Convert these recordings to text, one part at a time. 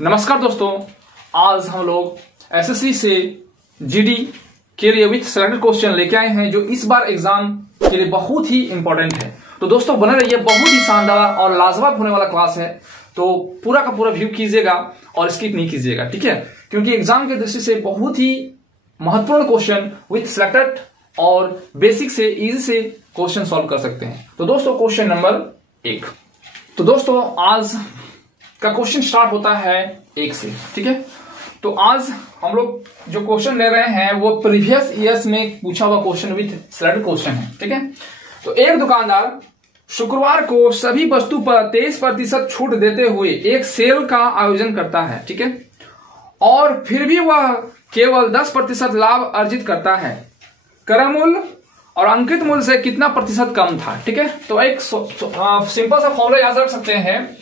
नमस्कार दोस्तों, आज हम लोग एसएससी से जीडी के लिए विथ सेलेक्टेड क्वेश्चन लेके आए हैं जो इस बार एग्जाम के लिए बहुत ही इंपॉर्टेंट है। तो दोस्तों बने रहिए, बहुत ही शानदार और लाजवाब होने वाला क्लास है। तो पूरा का पूरा व्यू कीजिएगा और स्किप नहीं कीजिएगा, ठीक है, क्योंकि एग्जाम के दृष्टि से बहुत ही महत्वपूर्ण क्वेश्चन विथ सिलेक्टेड और बेसिक से इजी से क्वेश्चन सॉल्व कर सकते हैं। तो दोस्तों क्वेश्चन नंबर 1। तो दोस्तों आज का क्वेश्चन स्टार्ट होता है 1 से, ठीक है। तो आज हम लोग जो क्वेश्चन ले रहे हैं वो प्रीवियस ईयर्स में पूछा हुआ क्वेश्चन विथ सिलेक्टेड क्वेश्चन है, ठीक है। तो एक दुकानदार शुक्रवार को सभी वस्तु पर 23% छूट देते हुए एक सेल का आयोजन करता है, ठीक है, और फिर भी वह केवल 10% लाभ अर्जित करता है। क्रय मूल्य और अंकित मूल्य से कितना प्रतिशत कम था, ठीक है। तो एक सिंपल सा फॉर्मूला याद रख सकते हैं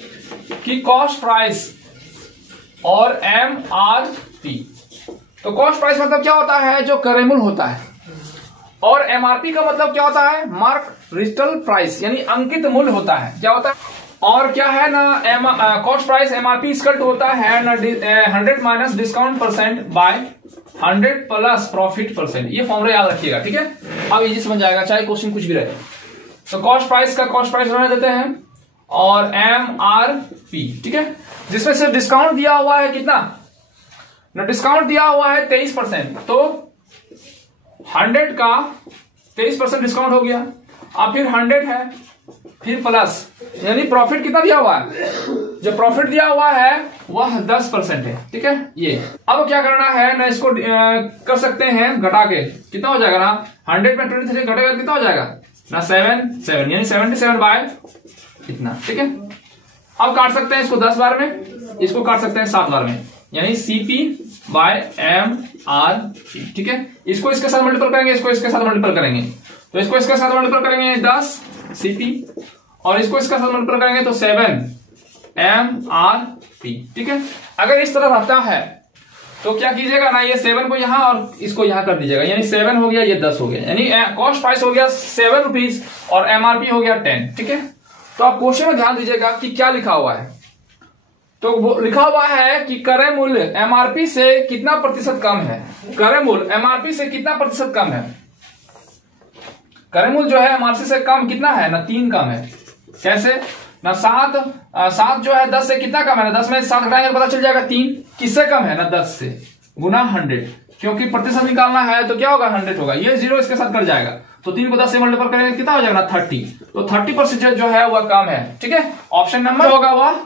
कि कॉस्ट प्राइस और MRP। तो कॉस्ट प्राइस मतलब क्या होता है, जो क्रय मूल्य होता है, और MRP का मतलब क्या होता है, मार्क रिटेल प्राइस, यानी अंकित मूल्य होता है। क्या होता है और क्या है ना, कॉस्ट प्राइस MRP इक्वल होता है ना 100 minus discount percent by 100 plus profit percent. ये फॉर्मूला याद रखिएगा, ठीक है। अब इजी समझ जाएगा चाहे क्वेश्चन कुछ भी रहे। तो कॉस्ट प्राइस का कॉस्ट प्राइस रहने देते हैं और MRP, ठीक है, जिसमें से डिस्काउंट दिया हुआ है कितना ना, डिस्काउंट दिया हुआ है 23%। तो 100 का 23% डिस्काउंट हो गया। अब फिर 100 है, फिर प्लस, यानी प्रॉफिट कितना दिया हुआ है, जो प्रॉफिट दिया हुआ है वह 10% है, ठीक है। ये अब क्या करना है ना, इसको कर सकते हैं घटा के, कितना हो जाएगा ना, 100 में 23 घटेगा कितना हो जाएगा ना, 7 यानी 77 बाय कितना, ठीक है। अब काट सकते हैं इसको 10 बार में, इसको काट सकते हैं 7 बार में, यानी CP बाय MRP, ठीक है। इसको इसके साथ मल्टीपल करेंगे, इसको इसके साथ मल्टीपल करेंगे, तो इसको इसके साथ मल्टीपल करेंगे 10 CP और इसको इसके साथ मल्टीपल करेंगे तो 7 MRP, ठीक है। अगर इस तरह रहता है तो क्या कीजिएगा ना, ये 7 को यहां और इसको यहां कर दीजिएगा, यानी 7 हो गया, ये 10 हो गया, यानी कॉस्ट प्राइस हो गया 7 रुपीज और MRP हो गया 10, ठीक है। तो आप क्वेश्चन में ध्यान दीजिएगा कि क्या लिखा हुआ है। तो वो लिखा हुआ है कि क्रय मूल्य MRP से कितना प्रतिशत कम है। क्रय मूल्य MRP से कितना प्रतिशत कम है, क्रय मूल्य जो है MRP से कम कितना है ना, 3 कम है। कैसे ना, 7 जो है 10 से कितना कम है ना, 10 में 7 घटाएंगे तो पता चल जाएगा 3 किससे कम है ना, 10 से, गुना 100, क्योंकि प्रतिशत निकालना है तो क्या होगा 100 होगा, ये 0 इसके साथ कट जाएगा, तो 3 को 10 से मल्टीपल करेंगे कितना हो जाएगा ना 30। तो 30% जो है वह कम है, ठीक है। ऑप्शन नंबर होगा वह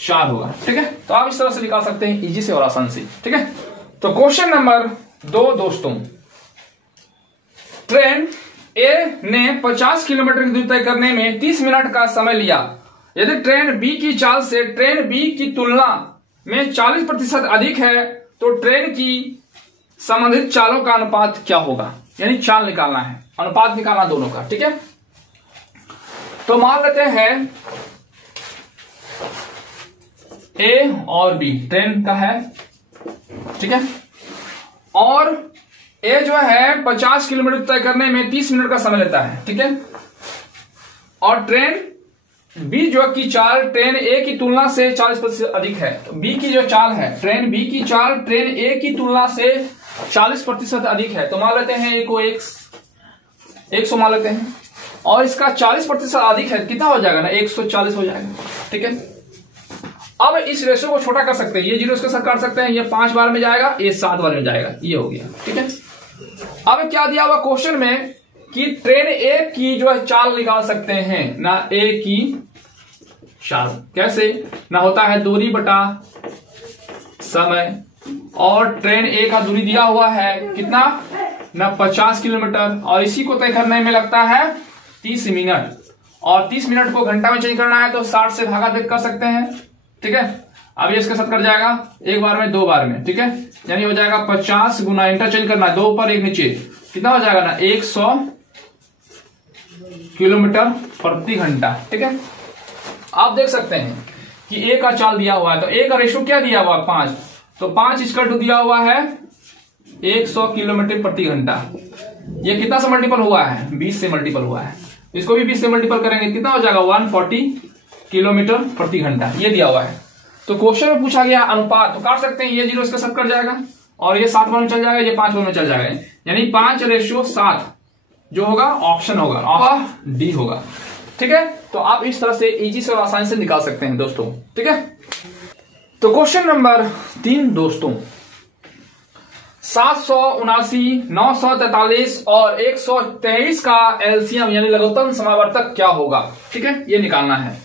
4 होगा, ठीक है। तो आप इस तरह से निकाल सकते हैं इजी से और आसान से, ठीक है। तो क्वेश्चन नंबर 2 दोस्तों, ट्रेन ए ने 50 किलोमीटर की दूरी तय करने में 30 मिनट का समय लिया। यदि ट्रेन बी की चाल से ट्रेन बी की तुलना में 40% अधिक है तो ट्रेन की संबंधित चालों का अनुपात क्या होगा, यानी चाल निकालना है, अनुपात निकालना दोनों का, ठीक है। तो मान लेते हैं A और B ट्रेन का है, ठीक है, और A जो है 50 किलोमीटर तय करने में 30 मिनट का समय लेता है, ठीक है, और ट्रेन B जो की चाल ट्रेन A की तुलना से 40% अधिक है। तो B की जो चाल है, ट्रेन B की चाल ट्रेन A की तुलना से 40% अधिक है। तो मान लेते हैं A को 100 मान लेते हैं, और इसका 40% अधिक है, कितना हो जाएगा ना, 140 हो जाएगा, ठीक है। अब इस रेशो को छोटा कर सकते हैं, ये 0 इसके साथ काट सकते हैं, ये 5 बार में जाएगा, ये 7 बार में जाएगा, ये हो गया, ठीक है। अब क्या दिया हुआ क्वेश्चन में कि ट्रेन ए की जो है चाल निकाल सकते हैं ना, ए की चाल कैसे ना, होता है दूरी बटा समय, और ट्रेन ए का दूरी दिया हुआ है कितना ना 50 किलोमीटर, और इसी को तय करने में लगता है 30 मिनट, और 30 मिनट को घंटा में चेंज करना है तो 60 से भागा कर सकते हैं, ठीक है। अब ये इसके साथ कर जाएगा 1 बार में 2 बार में, ठीक है, यानी हो जाएगा 50 गुना, इंटरचेंज करना है 2 ऊपर 1 नीचे, कितना हो जाएगा ना 100 किलोमीटर प्रति घंटा, ठीक है। आप देख सकते हैं कि A का चाल दिया हुआ है, तो A का रेशो क्या दिया हुआ है 5, तो 5 इक्वल टू दिया हुआ है 100 किलोमीटर प्रति घंटा। ये कितना से मल्टीपल हुआ है, 20 से मल्टीपल हुआ है, इसको भी 20 से मल्टीपल करेंगे कितना हो जाएगा 140 किलोमीटर प्रति घंटा, ये दिया हुआ है। तो क्वेश्चन में पूछा गया अनुपात, तो काट सकते हैं, ये 0 इसके साथ कट जाएगा और ये 7 में चल जाएगा, ये 5 में चल जाएगा, यानी 5:7 जो होगा ऑप्शन होगा, ऑप्शन डी होगा। ठीक है, तो आप इस तरह से इजी से और आसानी से निकाल सकते हैं दोस्तों। ठीक है, तो क्वेश्चन नंबर 3 दोस्तों, 779, 943 और 123 का एलसीएम यानी लघुत्तम समावर्तक क्या होगा। ठीक है, ये निकालना है।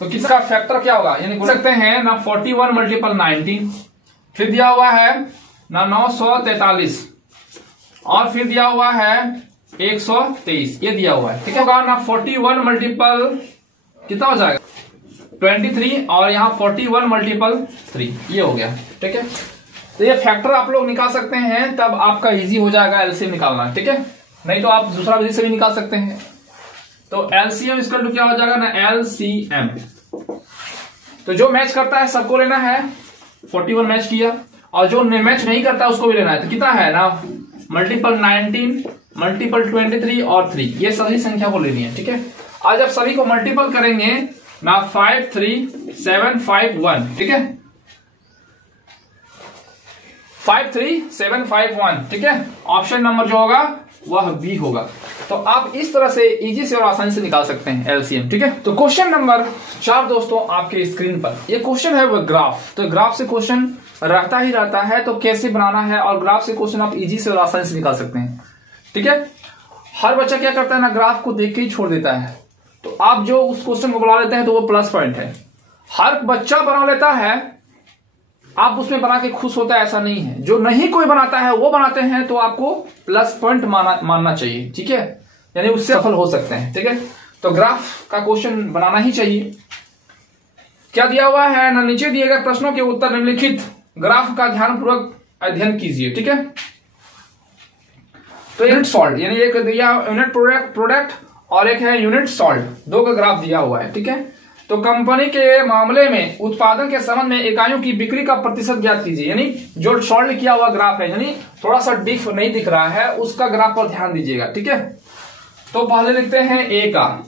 तो किसका फैक्टर क्या होगा, यानी बोल सकते हैं ना 41 × 19, फिर दिया हुआ है ना 943 और फिर दिया हुआ है 123, ये दिया हुआ है। ठीक है, होगा ना 41 मल्टीपल कितना हो जाएगा 23 और यहाँ 41 × 3, ये हो गया। ठीक है, तो ये फैक्टर आप लोग निकाल सकते हैं, तब आपका इजी हो जाएगा एलसीएम निकालना। ठीक है, नहीं तो आप दूसरा विधि से भी निकाल सकते हैं। तो एलसीएम इसका क्या हो जाएगा ना एलसीएम, तो जो मैच करता है सबको लेना है, 41 मैच किया, और जो मैच नहीं करता उसको भी लेना है। तो कितना है ना मल्टीपल 19 मल्टीपल 23 और 3, ये सभी संख्या को लेनी है। ठीक है, आज आप सभी को मल्टीपल करेंगे ना 53751। ठीक है, 53751। ठीक है, ऑप्शन नंबर जो होगा वह बी होगा। तो आप इस तरह से इजी से और आसानी से निकाल सकते हैं एलसीएम। ठीक है, तो क्वेश्चन नंबर 4 दोस्तों आपके स्क्रीन पर, ये क्वेश्चन है वह ग्राफ। तो ग्राफ से क्वेश्चन रहता ही रहता है, तो कैसे बनाना है, और ग्राफ से क्वेश्चन आप इजी से और आसानी से निकाल सकते हैं। ठीक है, हर बच्चा क्या करता है ना, ग्राफ को देख के ही छोड़ देता है, तो आप जो उस क्वेश्चन को बना लेते हैं तो वो प्लस पॉइंट है। हर बच्चा बना लेता है, आप उसमें बना के खुश होता है ऐसा नहीं है। जो नहीं कोई बनाता है वो बनाते हैं, तो आपको प्लस पॉइंट मानना चाहिए। ठीक है, यानी उससे सफल हो सकते हैं। ठीक है, तो ग्राफ का क्वेश्चन बनाना ही चाहिए। क्या दिया हुआ है ना, नीचे दिए गए प्रश्नों के उत्तर निम्नलिखित ग्राफ का ध्यानपूर्वक अध्ययन कीजिए। ठीक है, तो यूनिट सॉल्ट यानी एक दिया यूनिट प्रोडक्ट और एक है यूनिट सॉल्ट, दो का ग्राफ दिया हुआ है। ठीक है, तो कंपनी के मामले में उत्पादन के संबंध में इकाइयों की बिक्री का प्रतिशत ज्ञात कीजिए, यानी जो सॉल्ट किया हुआ ग्राफ है, यानी थोड़ा सा डिफ नहीं दिख रहा है, उसका ग्राफ पर ध्यान दीजिएगा। ठीक है, तो पहले लिखते हैं ए का।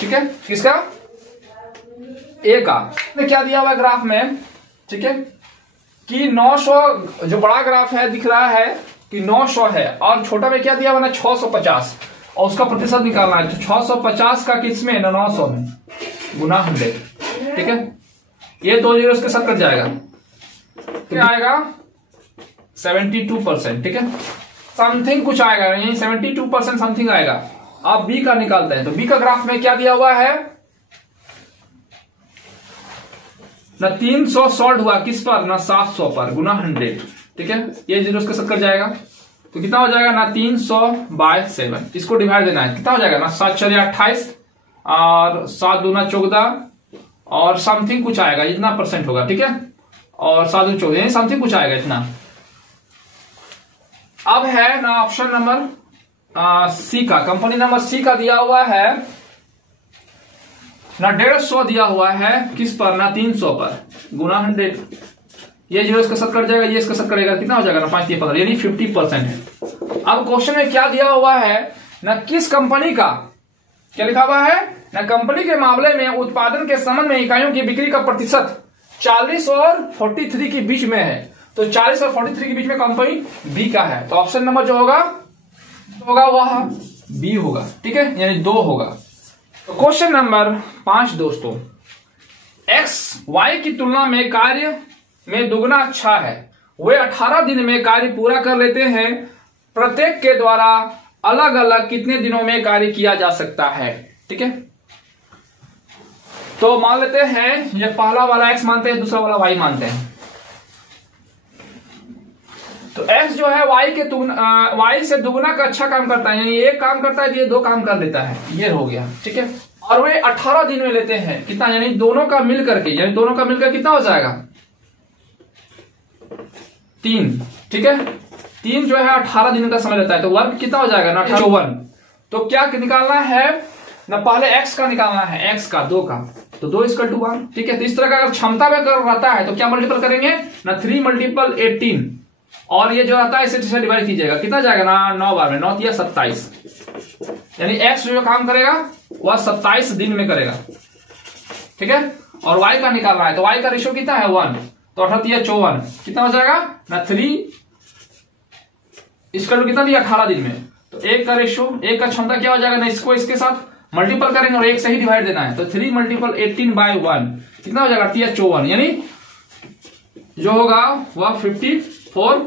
ठीक है, किसका, ए का। क्या दिया हुआ ग्राफ में, ठीक है, कि 900 जो बड़ा ग्राफ है दिख रहा है कि 900 है, और छोटा में क्या दिया हुआ ना 650, और उसका प्रतिशत निकालना है। तो 650 का किस में ना 900 में गुना 100। ठीक है, ये 2 जीरो इसके साथ कट जाएगा, क्या आएगा 72%। ठीक है, समथिंग कुछ आएगा, यही 72% समथिंग आएगा। आप बी का निकालते हैं, तो बी का ग्राफ में क्या दिया हुआ है ना 300 सॉल्ट हुआ किस पर ना 700 पर गुना 100। ठीक है, ये जीरो इसके साथ कट जाएगा, तो कितना हो जाएगा ना 300/7। इसको डिवाइड देना है, कितना हो जाएगा ना 7 × 28 और 7 दूना 14 और समथिंग कुछ आएगा, इतना परसेंट होगा। ठीक है, और 7 दूना 14 यानी समथिंग कुछ आएगा इतना। अब है ना ऑप्शन नंबर सी का, कंपनी नंबर सी का दिया हुआ है ना 150 दिया हुआ है किस पर ना 300 पर गुना 100। ये जीरो इसका साथ कट जाएगा, ये इसका साथ कटेगा, कितना हो जाएगा ना 5 × 15 यानी 50% है। अब क्वेश्चन में क्या दिया हुआ है ना, किस कंपनी का क्या लिखा हुआ है ना, कंपनी के मामले में उत्पादन के संबंध में इकाइयों की बिक्री का प्रतिशत 40 और 43 के बीच में है। तो 40 और 43 के बीच में कंपनी बी का है, तो ऑप्शन नंबर जो होगा वह बी होगा। ठीक है, यानी 2 होगा। तो क्वेश्चन नंबर 5 दोस्तों, एक्स वाई की तुलना में कार्य में दुगना अच्छा है, वे 18 दिन में कार्य पूरा कर लेते हैं, प्रत्येक के द्वारा अलग अलग कितने दिनों में कार्य किया जा सकता है। ठीक है, तो मान लेते हैं ये पहला वाला एक्स मानते हैं, दूसरा वाला वाई मानते हैं। तो एक्स जो है वाई से दुगना का अच्छा काम करता है, यानी एक काम करता है तो ये 2 काम कर लेता है, ये हो गया। ठीक है, और वे 18 दिन में लेते हैं कितना, यानी दोनों का मिल करके, यानी दोनों का मिलकर कितना हो जाएगा 3। ठीक है, 3 जो है 18 दिन का समय लेता है, तो वर्क कितना हो जाएगा ना 54। तो क्या निकालना है ना, पहले एक्स का निकालना है, एक्स का 2 का, तो 2 = 1। ठीक है, तो इस तरह का अगर क्षमता में रहता है तो क्या मल्टीपल करेंगे ना 3 × 18, और ये जो रहता है इसे डिवाइड कीजिएगा, कितना जाएगा ना 9 बार में, 9 × 27, यानी एक्स जो काम करेगा वह 27 दिन में करेगा। ठीक है, और y का निकालना है, तो y का रेशियो कितना है 1, तो 18 या 54 कितना हो जाएगा ना 3 इसका कितना दिया 18 दिन में, तो 1 का रेशियो 1 का क्षमता क्या हो जाएगा ना, इसको इसके साथ मल्टीपल करेंगे और 1 से ही डिवाइड देना है, तो 3 मल्टीपल 18/1 कितना हो जाएगा 54, यानी जो होगा वह 54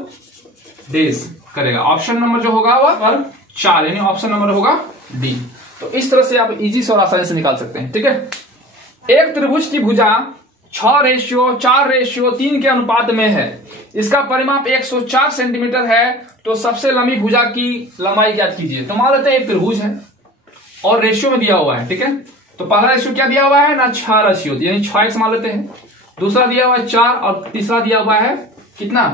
डेज करेगा। ऑप्शन नंबर जो होगा वह 4, यानी ऑप्शन नंबर होगा डी। तो इस तरह से आप इजी से और आसानी से निकाल सकते हैं। ठीक है, एक त्रिभुज की भुजा 6:4:3 के अनुपात में है, इसका परिमाप 104 सेंटीमीटर है, तो सबसे लंबी भुजा की लंबाई ज्ञात कीजिए। तो मान लेते हैं एक त्रिभुज है और रेशियो में दिया हुआ है। ठीक है, तो पहला रेशियो क्या दिया हुआ है ना 6 रेशियो, यानी 6x मान लेते हैं, दूसरा दिया हुआ है 4 और तीसरा दिया हुआ है कितना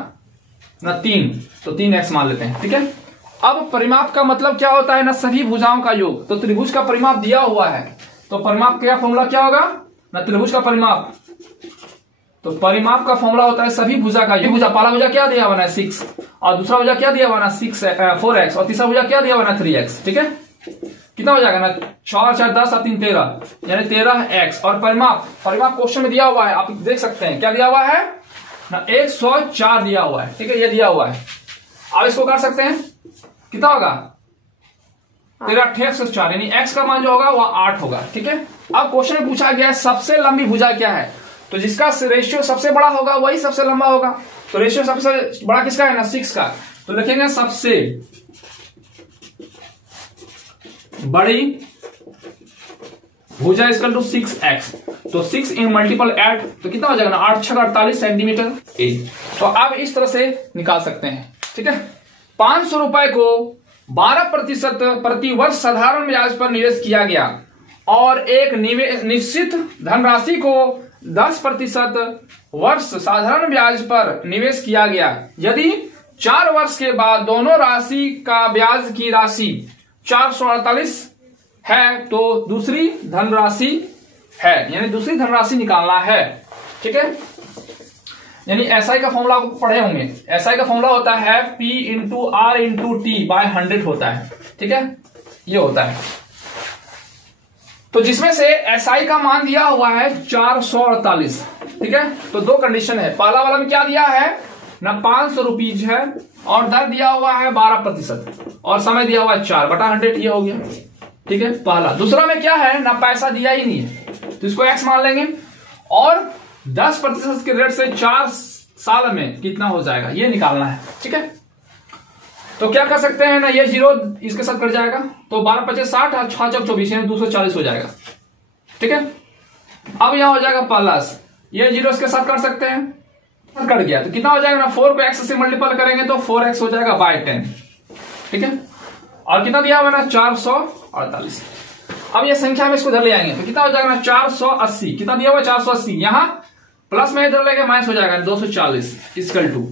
ना 3, तो 3x मान लेते हैं। ठीक है, अब परिमाप का मतलब क्या होता है ना सभी भुजाओं का योग, तो त्रिभुज का परिमाप दिया हुआ है, तो परिमाप का फॉर्मूला क्या होगा ना त्रिभुज का परिमाप, तो परिमाप का फॉर्मूला होता है सभी भुजा का योग। भुजा पहला भुजा क्या दिया हुआ ना 6 और दूसरा भुजा क्या दिया हुआ ना 4x और तीसरा भुजा क्या दिया हुआ ना 3x। ठीक है, कितना हो जाएगा ना 4 4 10 और 3 13, यानी 13x। और परिमाप क्वेश्चन में दिया हुआ है, आप देख सकते हैं क्या दिया हुआ है ना 104 दिया हुआ है। ठीक है, ये दिया हुआ है, आप इसको कर सकते हैं, कितना होगा 13×8 यानी x का मान जो होगा वह 8 होगा। ठीक है, अब क्वेश्चन में पूछा गया है सबसे लंबी भुजा क्या है, तो जिसका रेशियो सबसे बड़ा होगा वही सबसे लंबा होगा, तो रेशियो सबसे बड़ा किसका है ना 6 का, तो लिखेंगे सबसे बड़ी भुजा इक्वल टू 6x, तो 6 इन मल्टीपल 8, तो कितना हो जाएगा ना 8 6 48 सेंटीमीटर। तो आप इस तरह से निकाल सकते हैं। ठीक है, 500 रुपए को 12% प्रति वर्ष साधारण ब्याज पर निवेश किया गया और एक निश्चित धनराशि को 10% वर्ष साधारण ब्याज पर निवेश किया गया। यदि 4 वर्ष के बाद दोनों राशि का ब्याज की राशि 448 है, तो दूसरी धनराशि है, यानी दूसरी धनराशि निकालना है। ठीक है, यानी एसआई का फॉर्मूला आपको पढ़े होंगे, एसआई का फॉर्मूला होता है P into R into T by 100 होता है। ठीक है, ये होता है, तो जिसमें से एसआई का मान दिया हुआ है 448। ठीक है, तो दो कंडीशन है, पहला वाला में क्या दिया है ना 500 रुपीज है और दर दिया हुआ है 12% और समय दिया हुआ है 4/100, ये हो गया। ठीक है, पहला। दूसरा में क्या है ना पैसा दिया ही नहीं है, तो इसको x मान लेंगे और 10% के रेट से 4 साल में कितना हो जाएगा ये निकालना है। ठीक है, तो क्या कर सकते हैं ना ये 0 इसके साथ कट जाएगा, तो 12 25 60 और 6 चौक 24 यानी 240 हो जाएगा। ठीक है, अब यहां हो जाएगा प्लस, ये 0 इसके साथ कर सकते हैं, कट गया तो कितना हो जाएगा ना 4 को x से मल्टीपल करेंगे तो 4x हो जाएगा बाय 10। ठीक है, और कितना दिया हुआ ना 448। अब ये संख्या में इसको इधर ले आएंगे तो कितना हो जाएगा ना 480, कितना दिया हुआ 480, यहां प्लस में इधर लेके माइनस हो जाएगा 240 इक्वल टू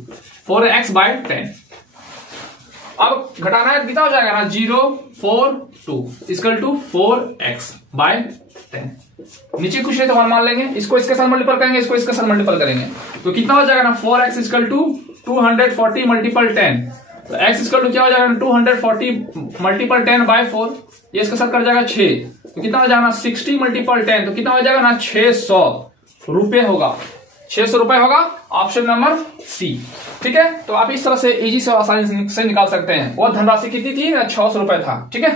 4x बाय 10। अब घटाना है कितना हो जाएगा ना 042 इक्वल टू 4x बाय 10। नीचे कुछ नहीं तो 1 मान लेंगे, इसको इसके साथ मल्टीपल करेंगे, इसको इसके साथ मल्टीपल करेंगे, तो कितना हो जाएगा ना 4x इक्वल टू 240 मल्टीपल 10, तो x इक्वल टू क्या हो जाएगा 240 मल्टीपल 10 बाय 4, ये इसके साथ कर जाएगा 6, तो कितना हो जाएगा 60 मल्टीपल 10, तो कितना हो जाएगा ना 600 रुपए होगा, 600 रुपए होगा, ऑप्शन नंबर सी। ठीक है, तो आप इस तरह से इजी से आसानी से निकाल सकते हैं। वो धनराशि कितनी थी 600 रुपए था। ठीक है,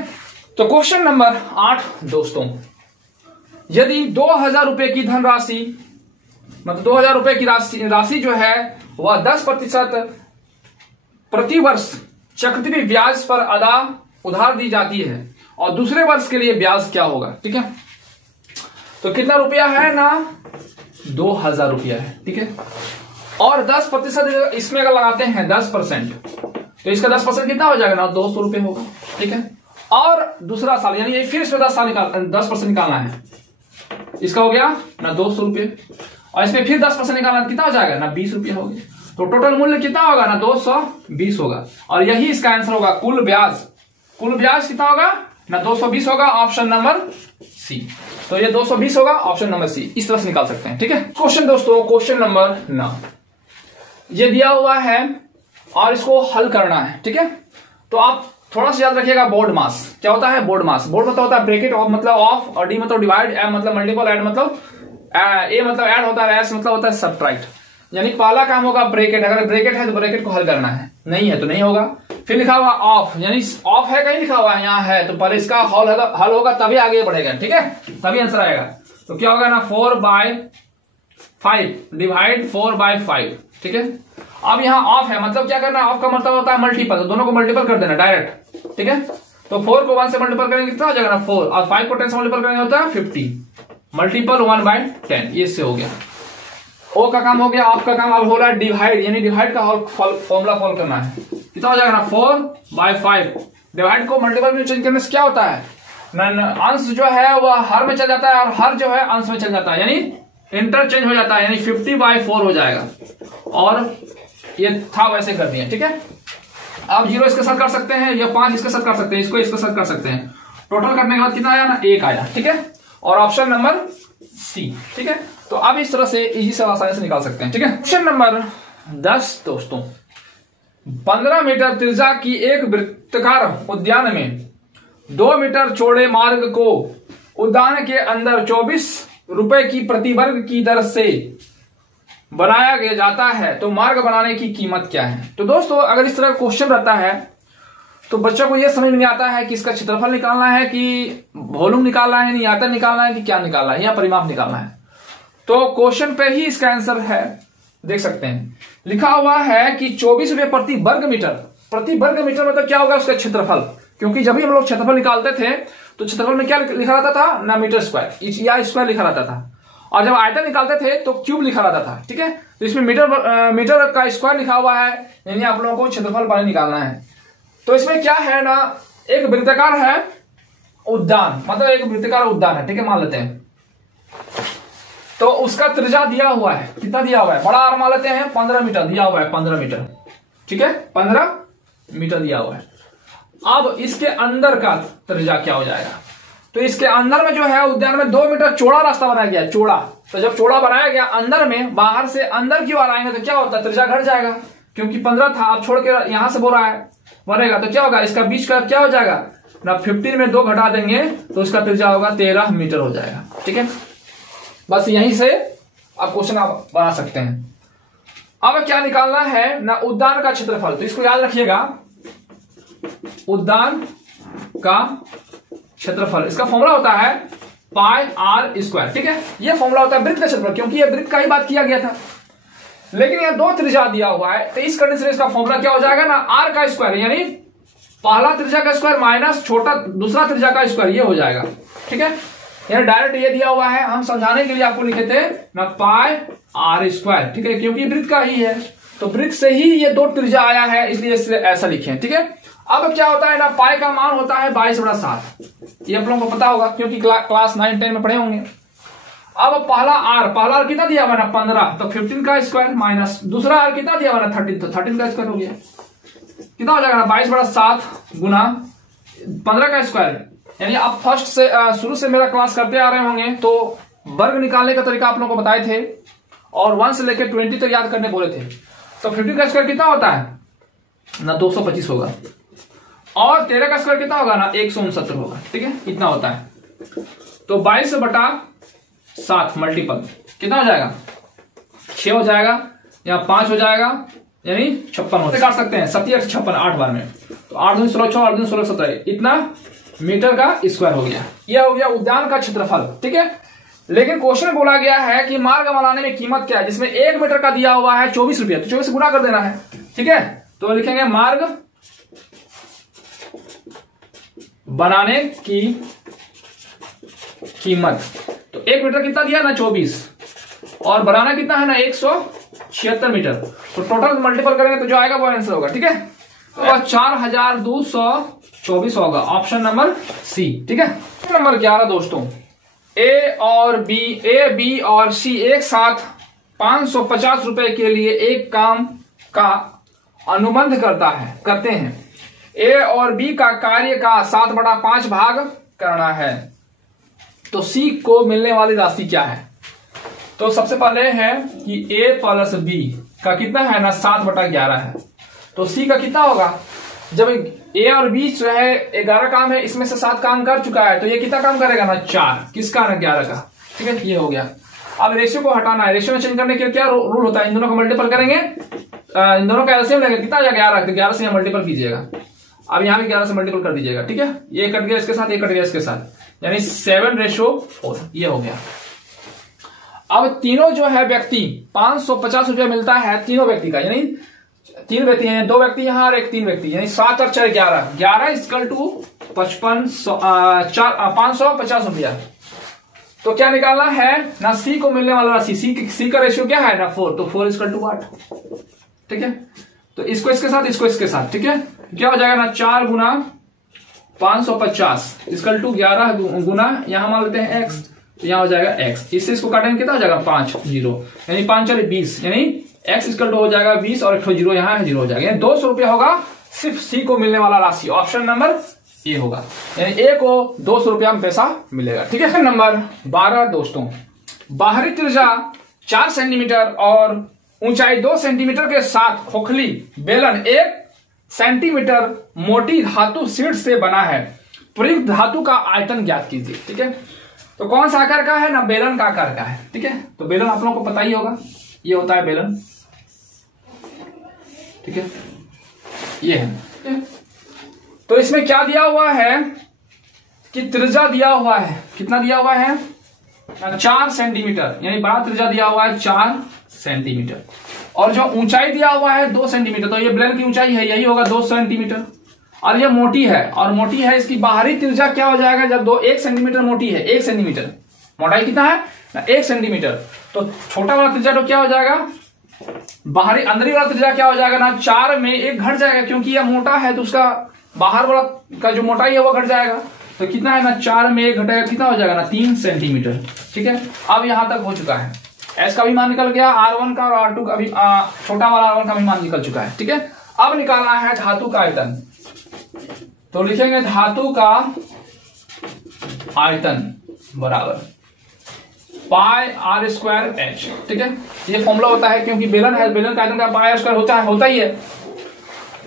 तो क्वेश्चन नंबर 8 दोस्तों, यदि 2000 रुपए की धनराशि मतलब 2000 रुपए की राशि जो है वह 10% प्रति वर्ष चक्रवृद्धि ब्याज पर उधार दी जाती है और दूसरे वर्ष के लिए ब्याज क्या होगा। ठीक है, तो कितना रुपया है ना 2000 रुपया है। ठीक है, और 10% इसमें अगर लगाते हैं 10%, तो इसका 10% कितना हो जाएगा ना 200 रुपये होगा। ठीक है, और दूसरा साल यानी फिर इसमें 10% निकालना है, इसका हो गया ना 200 रुपये, और इसमें फिर 10% निकालना कितना हो जाएगा ना 20 रुपये हो गया, तो टोटल मूल्य कितना होगा ना 220 होगा, और यही इसका आंसर होगा। कुल ब्याज कितना होगा ना 220 होगा, ऑप्शन नंबर सी। तो ये 220 होगा, ऑप्शन नंबर सी। इस तरह से निकाल सकते हैं। ठीक है, क्वेश्चन दोस्तों, क्वेश्चन नंबर 9 ये दिया हुआ है और इसको हल करना है। ठीक है, तो आप थोड़ा सा याद रखिएगा, बोर्ड मास क्या होता है, बोर्ड मास, बोर्ड मतलब होता है ब्रैकेट ऑफ मतलब ऑफ, और डी मतलब डिवाइड, एम मतलब मल्टीपल, ऐड मतलब ए मतलब ऐड होता है, एस मतलब होता है सब्ट्रैक्ट, यानी पहला काम होगा ब्रैकेट, अगर ब्रैकेट है तो ब्रैकेट को हल करना है, नहीं है तो नहीं होगा। फिर लिखा हुआ ऑफ, यानी ऑफ है कहीं लिखा हुआ है, यहाँ है तो पहले इसका हल होगा तभी आगे बढ़ेगा, ठीक है, तभी आंसर आएगा। तो क्या होगा ना 4/5 डिवाइड 4/5, ठीक है। अब यहाँ ऑफ है मतलब क्या करना है, ऑफ का मतलब होता है मल्टीपल, तो दोनों को मल्टीपल कर देना डायरेक्ट, ठीक है। तो 4 को 1 से मल्टीपल करेंगे कितना हो जाएगा ना 4, और 5 को 10 से मल्टीपल करेंगे होता है 50, मल्टीपल 1/10, ये इससे हो गया। ओ का काम हो गया, ऑफ का काम अब हो रहा है डिवाइड, यानी डिवाइड का फॉर्मूला फॉलो करना है। कितना हो जाएगा ना 4/5, डिवाइड को मल्टीपल में चेंज करने से क्या होता है ना, अंश जो है वह हर में चल जाता है और हर जो है अंश में चल जाता है, यानी इंटरचेंज हो जाता है, यानी 50/4 हो जाएगा। और ये था वैसे कर दिया, ठीक है। आप 0 इसके साथ कर सकते हैं, या 5 इसके साथ कर सकते हैं, इसको इसके साथ कर सकते हैं। टोटल करने के बाद कितना आया ना 1 आया, ठीक है। और ऑप्शन नंबर सी, ठीक है। तो आप इस तरह से इजी से आसानी से निकाल सकते हैं, ठीक है। क्वेश्चन नंबर 10 दोस्तों, 15 मीटर त्रिज्या की एक वृत्ताकार उद्यान में 2 मीटर चौड़े मार्ग को उद्यान के अंदर 24 रुपए की प्रति वर्ग की दर से बनाया गया जाता है, तो मार्ग बनाने की कीमत क्या है। तो दोस्तों अगर इस तरह का क्वेश्चन रहता है तो बच्चों को यह समझ में नहीं आता है कि इसका क्षेत्रफल निकालना है कि वॉल्यूम निकालना है, नहीं आयतन निकालना है कि क्या निकालना है, या परिमाप निकालना है। तो क्वेश्चन पे ही इसका आंसर है, देख सकते हैं लिखा हुआ है कि 24 रुपए प्रति वर्ग मीटर। प्रति वर्ग मीटर मतलब क्या होगा उसका क्षेत्रफल, क्योंकि जब भी हम लोग क्षेत्रफल निकालते थे तो क्षेत्रफल में क्या लिखा रहता था ना मीटर स्क्वायर या स्क्वायर लिखा रहता था, और जब आयतन निकालते थे तो क्यूब लिखा रहता था, ठीक है। तो इसमें मीटर का स्क्वायर लिखा हुआ है, यानी आप लोगों को क्षेत्रफल बाहर निकालना है। तो इसमें क्या है ना, एक वृत्ताकार है उद्यान, मतलब एक वृत्ताकार उद्यान है, ठीक है, मान लेते हैं। तो उसका त्रिज्या दिया हुआ है, कितना दिया हुआ है, बड़ा आर मान लेते हैं 15 मीटर दिया हुआ है, 15 मीटर, ठीक है, 15 मीटर दिया हुआ है। अब इसके अंदर का त्रिज्या क्या हो जाएगा, तो इसके अंदर में जो है उद्यान में 2 मीटर चौड़ा रास्ता बनाया गया, चौड़ा। तो जब चौड़ा बनाया गया अंदर में, बाहर से अंदर की ओर आएंगे तो क्या होता है, त्रिज्या घट जाएगा, क्योंकि 15 था अब छोड़ के यहां से बोल रहा है बनेगा, तो क्या होगा इसका बीच का क्या हो जाएगा ना 15 में 2 घटा देंगे तो उसका त्रिज्या होगा 13 मीटर हो जाएगा, ठीक है। बस यहीं से आप क्वेश्चन आप बना सकते हैं। अब क्या निकालना है ना उद्यान का क्षेत्रफल, तो इसको याद रखिएगा, उद्यान का क्षेत्रफल, इसका फॉर्मूला होता है πr², ठीक है। यह फॉर्मूला होता है वृत्त का क्षेत्रफल, क्योंकि यह वृत्त का ही बात किया गया था, लेकिन यह 2 त्रिज्या दिया हुआ है, तो इस कंडीशन में इसका फॉर्मूला क्या हो जाएगा ना r का स्क्वायर, यानी पहला त्रिज्या का स्क्वायर माइनस छोटा दूसरा त्रिज्या का स्क्वायर, ये हो जाएगा, ठीक है। यानी डायरेक्ट ये दिया हुआ है, हम समझाने के लिए आपको लिखे थे ना πr², ठीक है, क्योंकि वृत्त का ही है, तो वृत्त से ही ये 2 त्रिज्या आया है, इसलिए ऐसा लिखे, ठीक है। अब क्या होता है ना, पाई का मान होता है 22/7, ये आप लोगों को पता होगा क्योंकि क्लास 9-10 में पढ़े होंगे। अब पहला आर कितना दिया हुआ ना 15, तो 15 का स्क्वायर माइनस दूसरा आर कितना दिया हुआ ना 13, तो 13 का स्क्वायर हो गया, कितना हो जाएगा ना 22/7 गुना 15 का स्क्वायर। यानी आप फर्स्ट से शुरू से मेरा क्लास करते आ रहे होंगे तो वर्ग निकालने का तरीका आप लोगों को बताए थे, और 1 से लेकर 20 तक याद करने बोले थे। तो 15 का स्क्वायर कितना होता है ना 225 होगा, और 13 का स्क्वायर कितना होगा ना 169 होगा, ठीक है, इतना होता है। तो 22/7 मल्टीपल कितना हो जाएगा 6 हो जाएगा, या 5 हो जाएगा, यानी 56 होते काट सकते हैं, 7 56 8 बार में, तो 8 दूनी 16 6 8 दूनी 16 17, इतना मीटर का स्क्वायर हो गया। यह हो गया उद्यान का क्षेत्रफल, ठीक है। लेकिन क्वेश्चन में बोला गया है कि मार्ग बनाने में कीमत क्या है, जिसमें 1 मीटर का दिया हुआ है 24 रुपया, तो 24 से गुणा कर देना है, ठीक है। तो लिखेंगे मार्ग बनाने की कीमत, तो 1 मीटर कितना दिया ना 24, और बनाना कितना है ना 176 मीटर, तो टोटल मल्टीपल करेंगे तो जो आएगा वो आंसर होगा, ठीक है। तो 4224 होगा, ऑप्शन नंबर सी, ठीक है। नंबर 11 दोस्तों, ए बी और सी एक साथ 550 रुपए के लिए एक काम का अनुबंध करते हैं। ए और बी का कार्य का 7/5 भाग करना है, तो सी को मिलने वाली राशि क्या है। तो सबसे पहले है कि ए प्लस बी का कितना है ना 7/11 है, तो सी का कितना होगा, जब ए और बी जो है 11 काम है, इसमें से 7 काम कर चुका है, तो ये कितना काम करेगा ना 4, किसका ना 11 का, ठीक है, ये हो गया। अब रेशियो को हटाना है, रेशियो में चेंज करने के लिए क्या रूल होता है, इन दोनों को मल्टीपल करेंगे, इन दोनों का एलसीएम लगेगा, कितना आ जाएगा 11, तो 11 से यहाँ मल्टीपल कीजिएगा। अब यहाँ भी 11 से मल्टीपल कर दीजिएगा, ठीक है, ये कट गया इसके साथ, ये कट गया इसके साथ, यानी 7:4 ये हो गया। अब तीनों जो है व्यक्ति 550 रुपया मिलता है तीनों व्यक्ति का, यानी 3 व्यक्ति हैं, 2 व्यक्ति यहाँ और 1 3 व्यक्ति, यानी 7 और 4 11, 11 इक्वल टू 550 रुपया। तो क्या निकालना है ना, सी को मिलने वाला राशि, सी का रेशियो क्या है ना 4, तो 4 इक्वल टू 8, ठीक है। तो इसको इसके साथ, इसको इसके साथ, ठीक है, क्या हो जाएगा ना 4 गुना 550 इक्वल टू 11 गुना यहां मान लेते हैं x, तो यहां हो जाएगा x, इससे इसको काटेंगे कितना हो जाएगा 5 0, यानी 5 और 20, यानी x इक्वल टू हो जाएगा 20 और 1 0 यहाँ है 0 हो जाएगा, यानी 200 रुपया होगा सिर्फ सी को मिलने वाला राशि, ऑप्शन नंबर ए होगा, यानी ए को 200 रुपया में पैसा मिलेगा, ठीक है। नंबर 12 दोस्तों, बाहरी त्रिज्या 4 सेंटीमीटर और ऊंचाई 2 सेंटीमीटर के साथ खोखली बेलन 1 सेंटीमीटर मोटी धातु शीट से बना है, प्रयुक्त धातु का आयतन ज्ञात कीजिए, ठीक है। तो कौन सा आकार का है ना, बेलन का आकार का है, ठीक है। तो बेलन आप लोगों को पता ही होगा, ये होता है बेलन, ठीक है, ये है। तो इसमें क्या दिया हुआ है कि त्रिज्या दिया हुआ है, कितना दिया हुआ है 4 सेंटीमीटर, यानी बड़ा त्रिज्या दिया हुआ है 4 सेंटीमीटर, और जो ऊंचाई दिया हुआ है 2 सेंटीमीटर, तो ये बेलन की ऊंचाई है, यही होगा 2 सेंटीमीटर, और ये मोटी है, और मोटी है, इसकी बाहरी त्रिज्या क्या हो जाएगा, जब 1 सेंटीमीटर मोटी है, 1 सेंटीमीटर मोटाई कितना है ना 1 सेंटीमीटर, तो छोटा वाला त्रिज्या तो क्या हो जाएगा, बाहरी अंदरी वाला त्रिज्या क्या हो जाएगा ना 4 में 1 घट जाएगा, क्योंकि यह मोटा है तो उसका बाहर वाला का जो मोटाई है वो घट जाएगा, तो कितना है ना 4 में 1 घटेगा, कितना हो जाएगा ना 3 सेंटीमीटर, ठीक है। अब यहां तक हो चुका है, एस का भी मान निकल गया, R1 का और R2 का भी, छोटा वाला R1 का भी मान निकल चुका है, ठीक है। अब निकालना है धातु का आयतन, तो लिखेंगे धातु का आयतन बराबर πr²h, ठीक है। ये फॉर्मूला होता है, क्योंकि बेलन है, बेलन का आयतन का πr² होता ही है,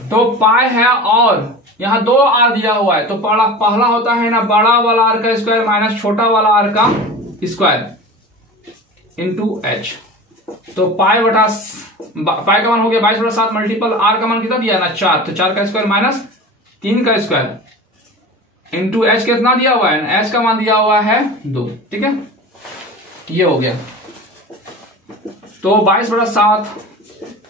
तो पाई है और यहां 2 r दिया हुआ है, तो पहला होता है ना बड़ा वाला r का स्क्वायर माइनस छोटा वाला r का स्क्वायर इंटू h, तो पाई का मान हो गया 22/7 मल्टीपल r का मान कितना दिया ना 4, तो 4 का स्क्वायर माइनस 3 का स्क्वायर इंटू h कितना दिया हुआ है, h का मान दिया हुआ है 2, ठीक है, ये हो गया। तो 22/7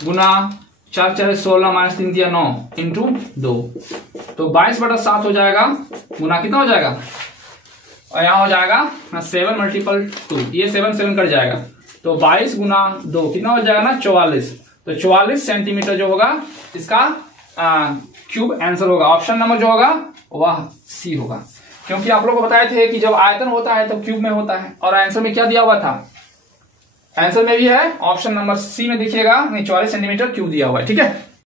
गुना 4 4 16 माइनस 3 दिया 9 इंटू 2, तो 22/7 हो जाएगा, गुना कितना हो जाएगा, और यहां हो जाएगा 7 मल्टीपल 2, ये 7 7 कट जाएगा, तो 22 गुना 2 कितना हो जाएगा ना 44, तो 44 सेंटीमीटर जो होगा इसका क्यूब आंसर होगा, ऑप्शन नंबर जो होगा वह सी होगा, क्योंकि आप लोग को बताए थे कि जब आयतन होता है तो क्यूब में होता है, और आंसर में क्या दिया हुआ था, आंसर में भी है ऑप्शन नंबर सी में देखिएगा 44 सेंटीमीटर क्यूब दिया हुआ है, ठीक है।